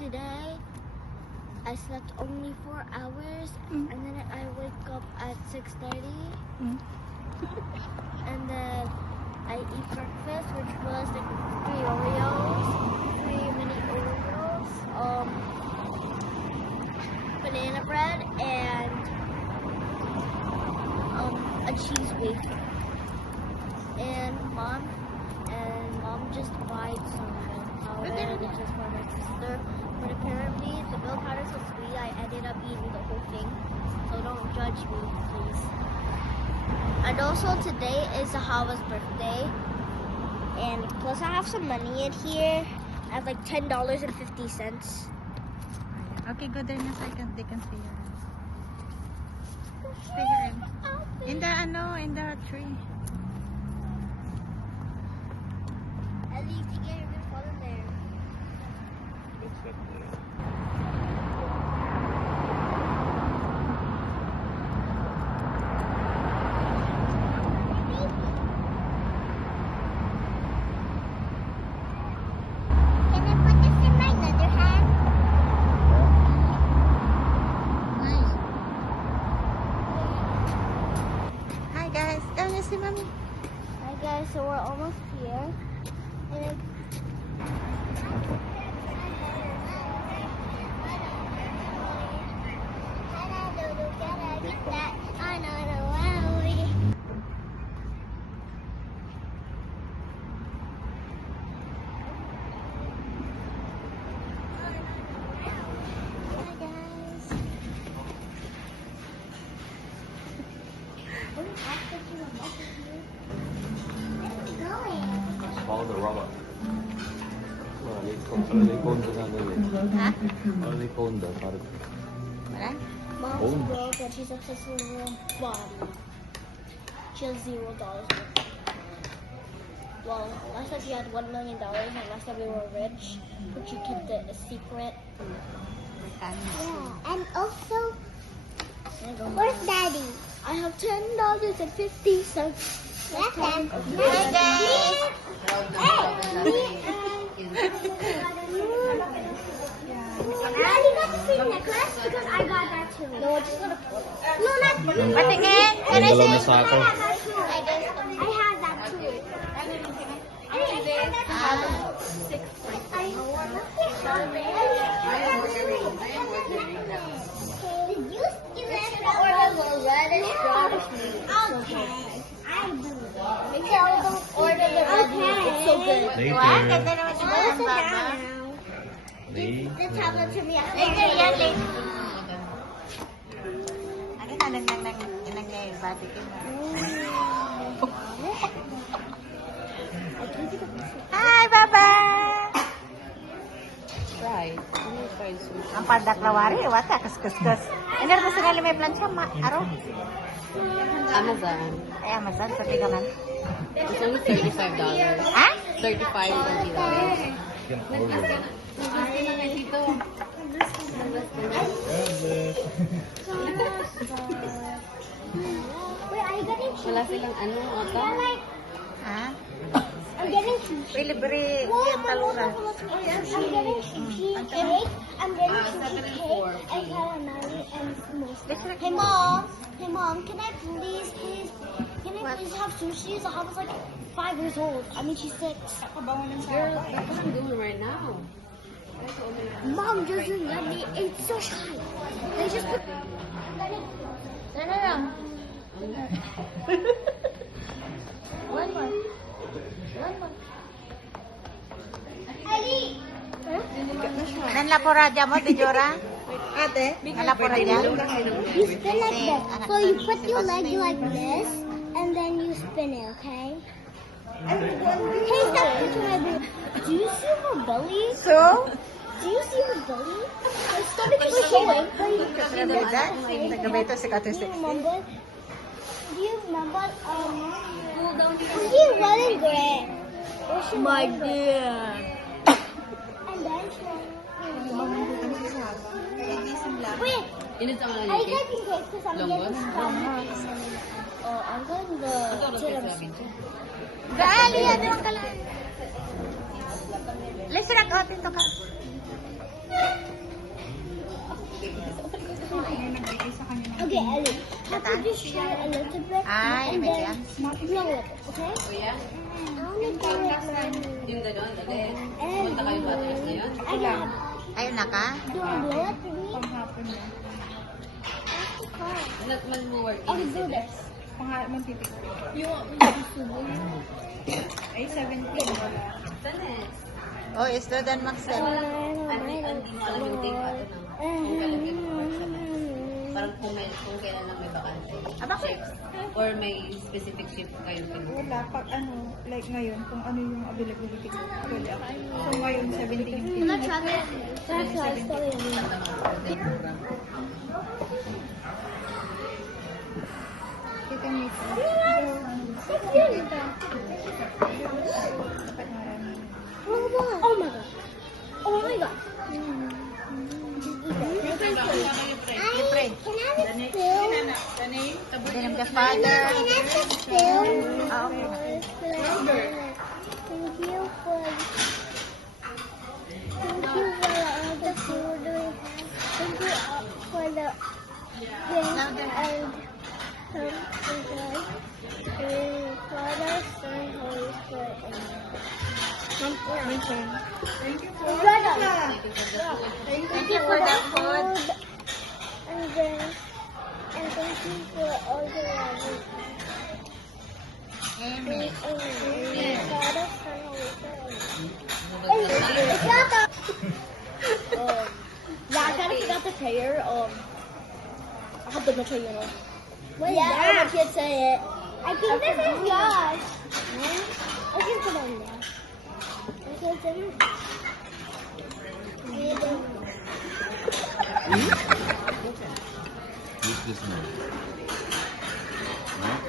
today I slept only 4 hours, and then I wake up at 6:30, and then I eat breakfast, which was like 3 Oreos, 3 mini Oreos, banana bread, and a cheese wafer. And mom just bought some milk powder, which is for my sister. But apparently the milk powder is so sweet, I ended up eating the whole thing. So don't judge me, please. And also today is Hawa's birthday. And plus I have some money in here. I have like $10.50. Okay, go there na so they can see you. Figure in the tree. At least you get a good photo there. Can I put this in my other hand? Nice. Hi guys, come you see mommy. Hi guys, so we're almost here. And Follow the rubber. Cone the park. Wala? Mom's broke and she's obsessed with her body. She has $0. Well, last time she had $1 million, and last time we were rich, but she kept it a secret. Yeah, and also, where's Daddy? I have $10.50. Hi guys. Daddy got the same necklace because I got that too. No, just gonna put it. No, not you. Patingin. Can I see? I have that too. I have that too. Did you order the reddish strawberry? Okay. I believe. Maybe I will order the reddish. It's so good. Wow, ganda naman siya ng Sit baba. down now. The tablet to me. Later yan, later. Ano na nang bati ko. Hi, Baba! Try. Ano try sushi? Ang padaklawari, wata, kas. Ano rin sa gali may plancha, aro? Amazon. Ay, Amazon, pati ka man. It's only $35. Ha? $35. Wait, are you getting cheese? Wala silang ano, ata? Ha? I'm getting cheese. Libre yung talura. I'm getting cheesecake. I'm getting cheesecake and calamari and smoothie. Hey mom, can I please have sushi? I was like 5 years old. I mean, she's 6. Girl, that's what I'm doing right now. Mom doesn't let me eat sushi. They just put. No. One more. Ali. Nan laporadya mo, Tijora? Ate? Nan laporadya? You spin like this. So you put your leg like this, and then you spin it, okay? Hey, stop touching my boob. Do you see her belly? So? Do you see her belly? Her stomach is showing. Nagabay ito si Kato 60. Do you remember, is she wearing gray? My dear. And then wait, Init sa mga are you lipit? getting cake? Because I'm getting strawberry. Oh, I'm getting the tiramisu. Gali, ano ang kalan? Let's rock out ito ka. Okay, Ellie. Have to just try a little bit Ay, and may then yan. blow it, okay? Kuya, I want to blow it, Mommy. yung gano'n, dali. Punta kayo ba tayo ngayon? I got Ayun na ka? Do you want to blow it for me? That's the car. Man mo work. I'll do this. Saan eh? Oh, student Maxel. Hindi mo alam yung date ato na. Kung kailan kayo mag-workshop. Parang kung kailan lang may bakante. Ah, bakit? Or may specific shift kayo pinuha. Wala, pag ano, like ngayon, kung ano yung availability ko. Pwede ako. So ngayon, 17. Let's try it. Let's try it. Kita niyo ito. Dapat marami. Oh my god. Oh my god. Siyempre. Can I have a spoon? The name the father. Can I have a spoon? Ah, okay. Thank you for all the food we have. Thank you for the gift and something good. And Father, Son, Holy Spirit, Amen. Thank you for Thank you for the food. And then, and thank you for all the love. Amen. Amen. Father, Son, Holy Spirit, Amen. It's not the. Yeah, I kind of forgot the prayer. I have the material, you know. What is that? I can't say it. I think this is yours. I can't put on there. I can't say it. Use this one. Right?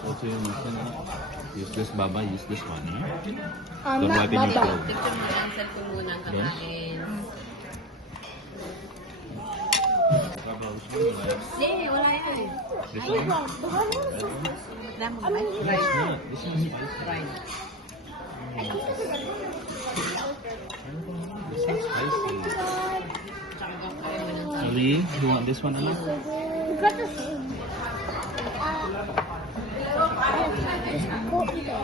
Also yung machine, use this, Baba, use this one. Don't wipe in your clothes. Picture mo lang, cellphone muna ang kakain. Baba, which one you like? Hindi, wala yan eh. This one? Damo ba? This one is Right. This one's spicy. Tsaka kung kaya mo ng sabi. Ali, you want this one, Ali? We got the same. Just go eat it.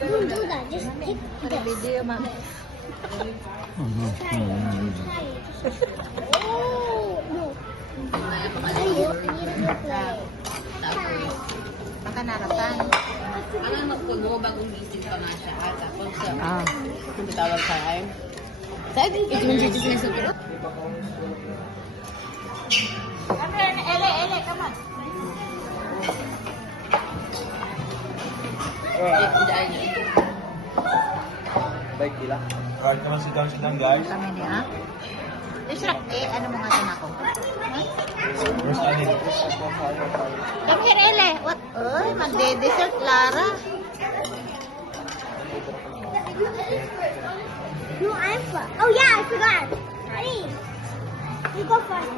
Don't do that. Just take this. Video, ma'am. Try it. Try it. Oh, no. Mamaya pa I need to play. Tapos, Baka narapan. ang anak ko mo, bagong gising pa nga siya. Tapos, Ah. kung tawag sa ay, sabi, ito yung dito sinusunod. Ele, come on. Baik, Kila. Alright, come on, sit down, guys. Kami niya. Ano mo nga ito ako? Where's Ali? Come here, Ele. What? Uy, magde-dessert, Lara. No, I'm first. Oh yeah, I forgot. Honey, you go first.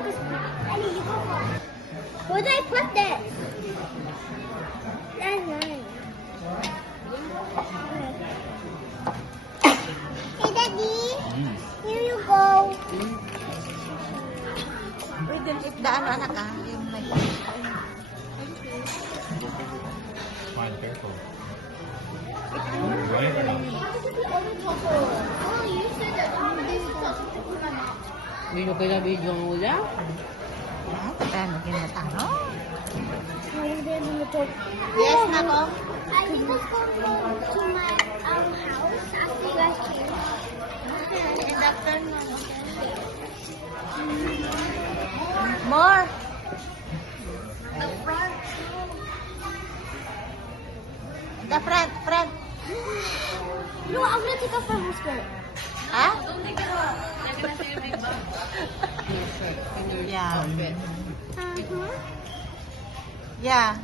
Honey, you go first. Where did I put this? That's mine. Hey, Daddy. Here you go. Wait, don't eat the ano, anak ah. Yung may... Fine, careful. Oh, you said that this is Hindi ko pinabidyo ang ula. Ah, tayo maging matano. Yes, Nako. I think let's go to my house after you guys came. In the afternoon. More. The front. The front. No, I'm gonna take off my whole skirt. Ha? Your Yeah. outfit. Yeah.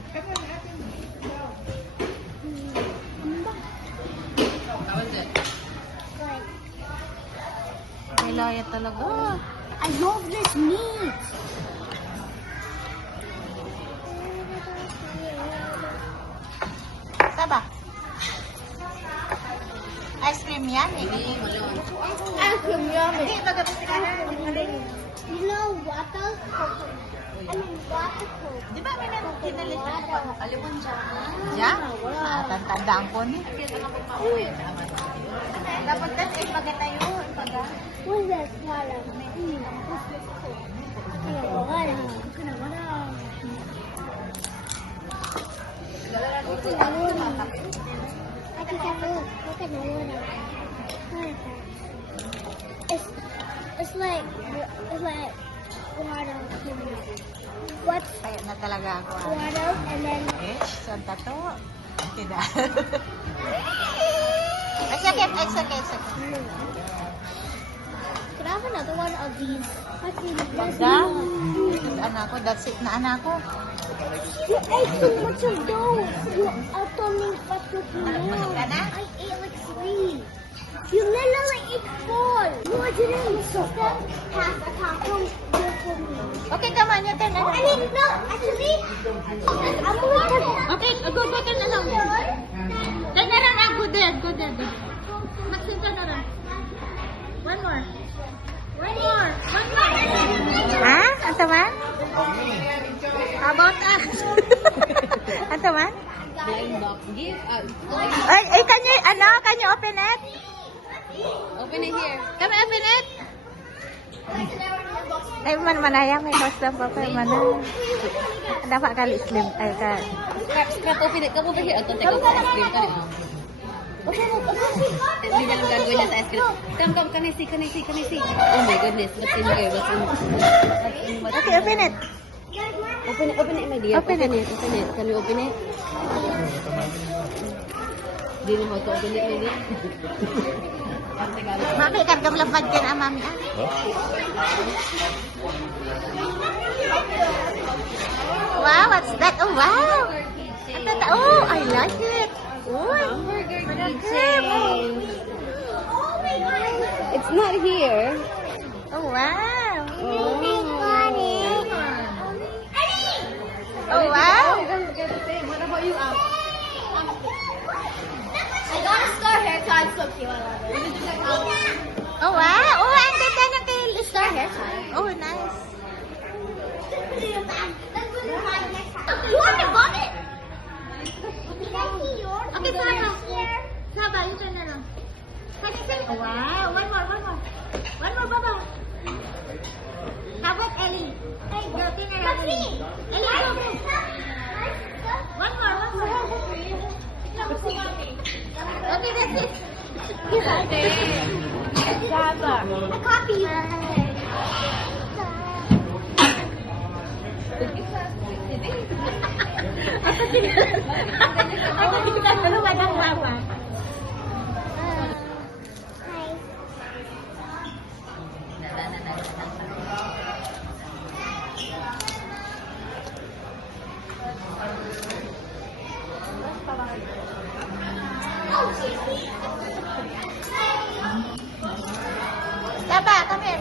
How was it? Good. May laya talaga. I love this meat. Saba. Ice cream yan eh. Hindi, malon. Ice cream yummy. Hindi, magabas ka na. You know water? I mean water coke. Di ba may natin Alimon siya. Diyan? Tandaan ko ni. Dapat kasi maganda yun. What's that water? Water. I think I will. Look at the water. It's like water. What's Kaya na talaga ako. water and then Santa to. Tidak. It's okay, it's okay, it's okay. Can I have another one of these? That's Anak ko, that's it na anak ko. You ate so much of those. You atomic Busog ka na? I ate like 3. You literally ate 4. No, I didn't. Sister, pass a taco here for me. Okay, come on, your turn. I mean, no, actually, I'm going to... Okay, go turn na lang. Turn na lang, go there. Maxine, turn na lang. One more. Ha? Ano man? How about us? Ano man? Blind box. Give. Ay, can you open it? Open it here. Can you open it? Ay, manayang may custom pa pa mana. Dapat kali slim ay ka. Scrap, open it. Come over here. I'll take out the ice cream. Can you? Hindi niya lang gagawin niya sa ice cream. Come, can I see? Oh my goodness. What's in here? Okay, open it. Open it, my dear. Open it. Can you open it? Do you know how to open it, my dear? Mami, kargam lapad din ang mami. Wow, what's that? Oh, wow. Oh, I like it. Oh, It's not here. oh wow. Oh, Oh, wow. What about you, Am? I got a star hair, so I'm so cute. I love it. Oh, wow. Oh, ang ganda ng kay Star hair tie. Oh, nice. You want to bump it? Can I see yours? Okay, Tara. Here. Saba, yung turn na lang. Oh, wow. One more, Baba. How about Ellie? Hey, girl, tina lang. That's me. Ellie, go. One more. Okay, that's it. Saba. A copy. Ako tingnan dulu wadang mama. Hi. Saba, come here.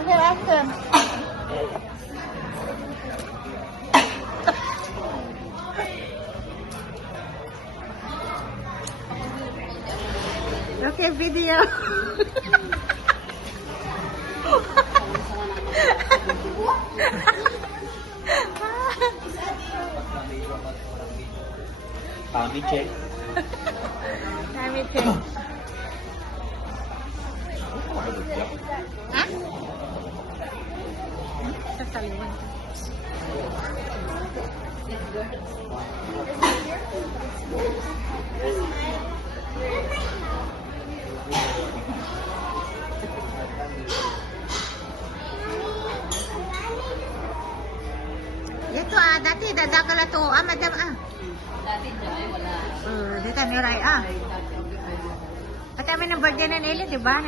Okay, welcome. Okay, video. Tummy check. Kami check. Ha? Sasaliwan. Ito dati dadakala to madam Dati dyan, wala. Dito ni Ray At kami ng birthday na nila, di ba?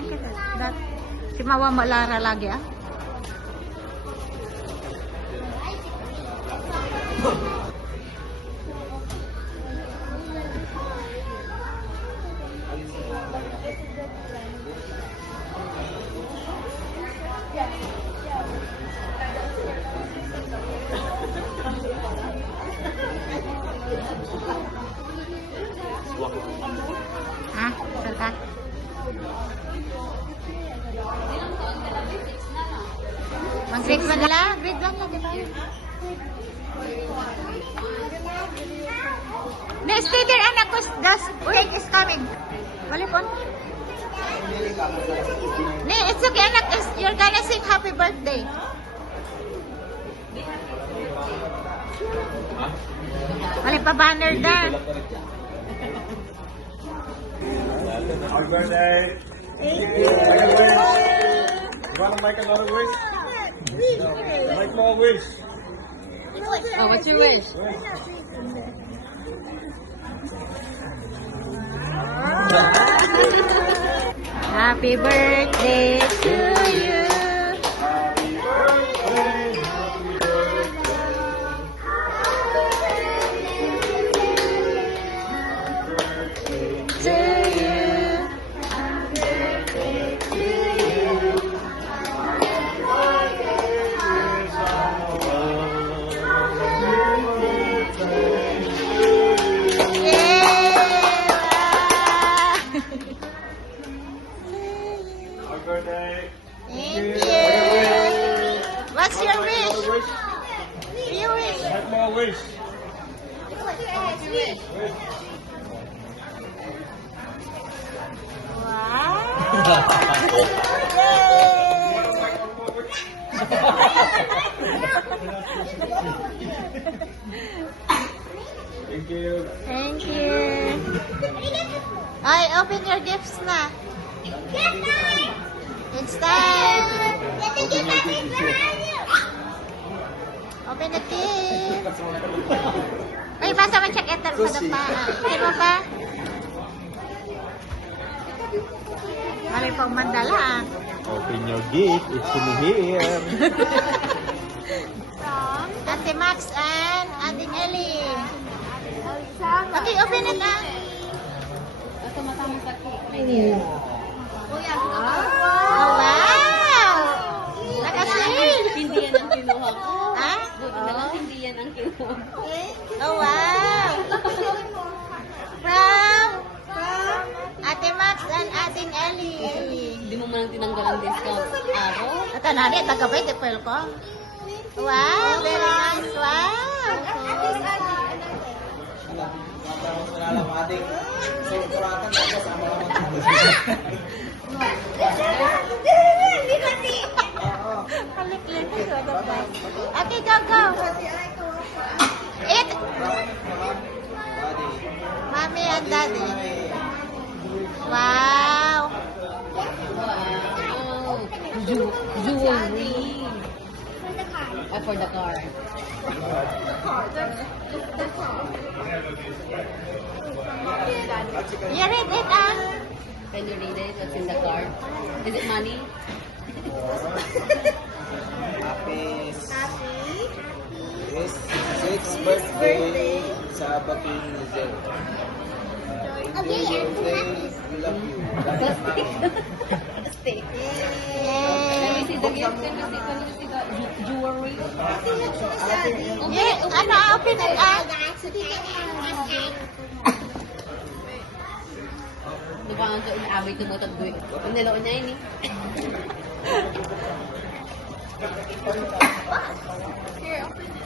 Si Mawa Malara lagi Grade 1 lang. Grade 1 lang, diba? Next day, dear anak ko, cake is coming. Wali po. Ne, it's okay, anak. You're gonna sing happy birthday. Wali pa banner da. Happy birthday. Thank you. You want to make another wish? Make more wish. Oh, what's your wish? Happy birthday to you. To you. Happy birthday. Thank you. What's your wish? Wish. You wish. Make more wish. Thank you. Thank you. Ay, open your gifts na. It's time. Open the gift. Ay, basta mo check enter pa na pa. Okay mo ba? Mali pang mandala. Open your gift. It's in here. Ate Max and Ate Ellie. Okay, open it na. Ito matama sa cake. Oh, wow! Nakasil! Hindi yan ang kinuha ko. Ha? Buti na lang hindi yan ang kinuha ko. Oh, wow! From Ate Max and Ate Ellie. Hindi mo man tinanggal ang discount. Araw? Ito na rin, tagabay, tipel ko. Wow, very nice. Wow! Okay, go, go. Eat. Mommy and Daddy. Wow. Wow! Jewelry! For the car. You read it, ah? Can you read it? What's in the card? Is it money? Yes, 6th birthday sa Baking Lizelle. Happy birthday, we love you. Stay. Let me see the gift. Can you see the jewelry? Yeah, ano, open it, ah? Di ba ang inaabay ko mo tagduin? Ang nilaon niya yun eh.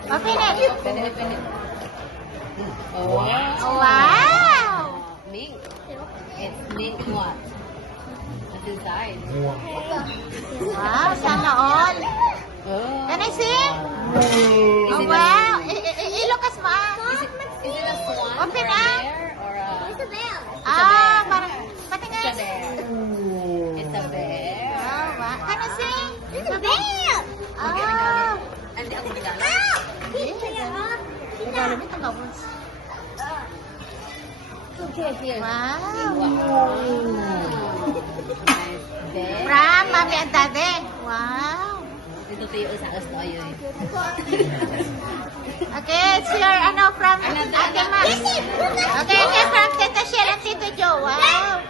Open it. Open it. Oh, Wow. Mink. It's mink what? What's inside? Wow, sana all. Oh. Can I see? Is Oh, it wow. Ilukas mo, ah. Is it a swan Open or a up. bear or a... Ah, parang, It's a patingin. bear. It's a bear. Oh, wow. Can I see? It's a bear. Oh. Hindi ako kilala. Gagamit ang gawos. Okay, here. Wow. Wow. Nice bear. From Mami and Daddy. Wow. Dito tayo sa gusto yun. Okay, it's your, ano, from Ate Max. Okay, from Tita Shell and Tito Joe. Wow.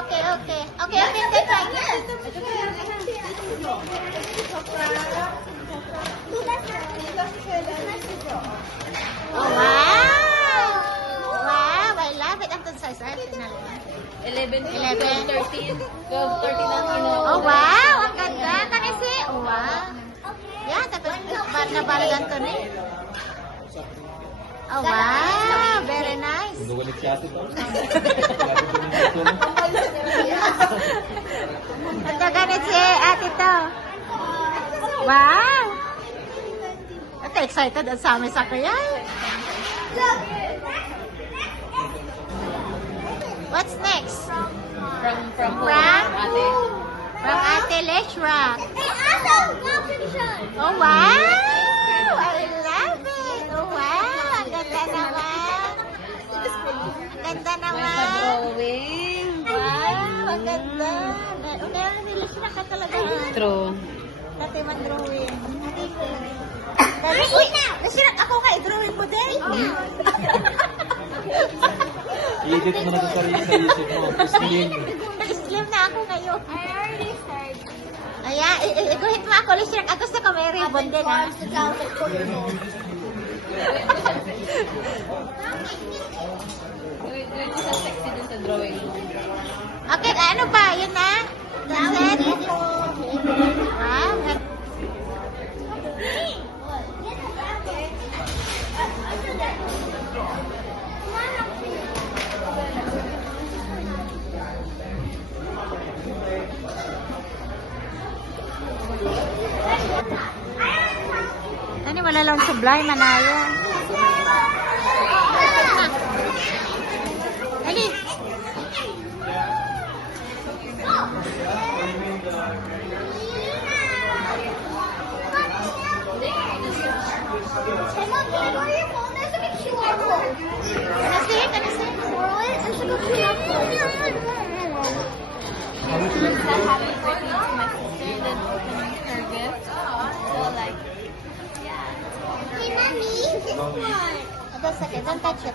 Okay. Okay, open the bag. Oh, wow. Wow, I love it. Ang size. 11, 11. 12, 13. 12, 13 ang kinuha ko. Oh, wow. Ang ganda. Can I see? wow. Yeah, tapos nabalagan to ni. Oh, wow. Very nice. Nugulit siya ito. Ito ganit si ate to. Wow. Ito excited at sa amin sa kuya. What's next? From who? Ate. From Ate Leshra. And also, competition. Oh, wow! I love it! Oh, wow! Ang ganda naman! Ang ganda naman! Drawing. Wow! Ang ganda! Una, Leshra ka talaga. True. Dati man drawing. Uy! Leshra, ako nga i-drawing mo din! I-edit mo na sa sarili sa isip mo. Slim. Slim na ako ngayon. I already started. Ayan, iguhit mo ako, Leshra. Ako sa ka may ribbon din, ha? Gawin ko sa sexy dun sa drawing mo. Okay, ano pa? Yun na? That's it? Wow, ano wala lang sublime manayo. Dali. Can I borrow your phone? There's like a QR code. Can I see it? Can I see it? Borrow it? There's like a QR code. Happy birthday to my sister and then opening her gift. So like, Hey, Mommy, this one. That's okay. Don't touch it.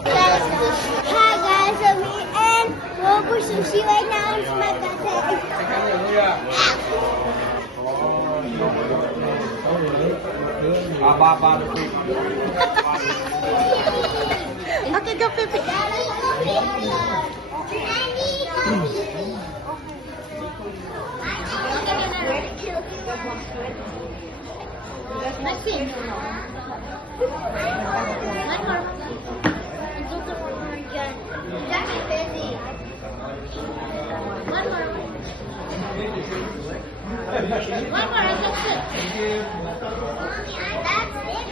Guys, hi guys, so me and we'll go sushi right now. It's my birthday. Okay, go, Pipi. Let's see. One more. It's also one more again. That's busy. One more. One more, and that's it. That's it.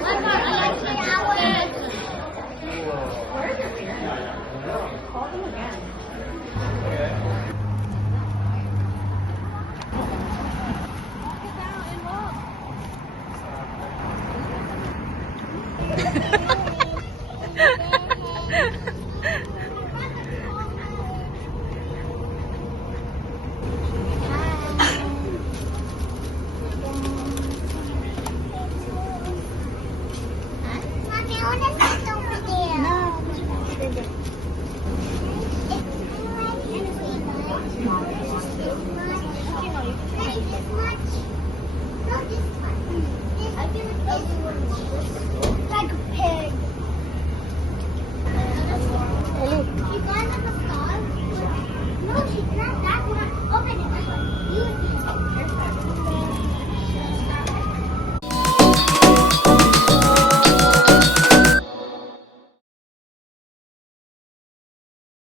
One more, I like to hours. Mommy, I want to